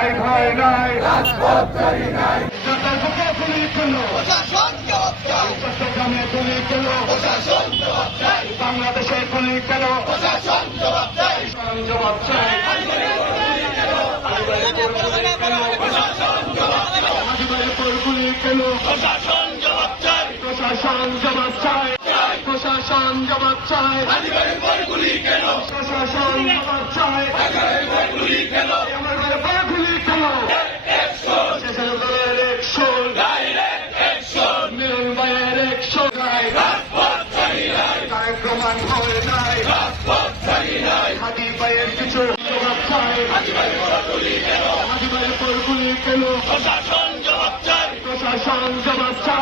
নাই ভয় নাই যত গুলি খেলো চট্টগ্রামে গুলি খেলো বাংলাদেশে গুলি খেলো জবাব চাই হাজিবাইপুর গুলি খেলো প্রশাসন জবাব চাই প্রশাসন জবাব চাই গুলি খেলো প্রশাসন জবাব চাই গুলি খেলো আমার গুলি খেলো শেষের দলের একশন মিলন ভাইয়ের একশন তারেক রহমান ভয় নাই হাদি ভাইয়ের কিছু জবাব চাই হাজিবাইপুর গুলি খেলো প্রশাসন জবাব চাই